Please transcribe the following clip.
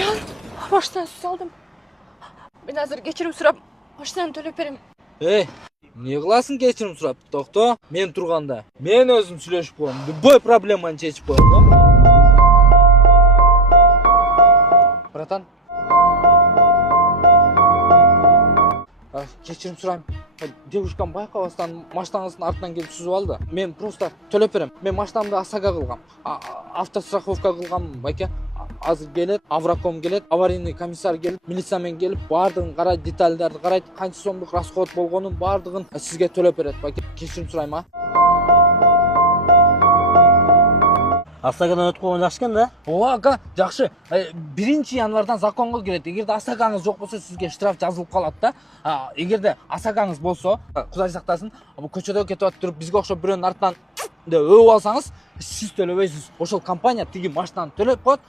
Can, baştan saldım. Ben hazır geçirim sürap, baştan төлеп берем. Не кыласың кечирим сурап? Токто, мен турганда. Мен өзүм сүйлөшүп коем. Любой проблеманы чечип коем. Братан. Кечирим сурайм. Девушкам байкабастан машинаңыздын артынан келип сүзүп алды. Мен просто төлөп берем. Мен машинамды ОСАГО кылгам. Автостраховка кылгам, байке. Азыр келет, Авраком келет, аварийный комиссар келип, милициямен келип, баардыгын карайт, детальдарды карайт, канча сомдук расход болгонун баардыгын сизге төлөп берет, байке. Кечирим сурайм, ОСАГОдон өтүп койгон жакшы экен да. Ооба, ака, жакшы. 1-январдан законго кирет. Эгерде ОСАГОңуз жок болсо, сизге штраф жазылып калат да. Эгерде ОСАГОңуз болсо, Кудай сактасын, көчөдө кетип атып, бизге окшоп бирөөнүн артынан деп өбүп алсаңыз, сиз төлөбөйсүз. Ошол компания тиги машинаны төлөп коет.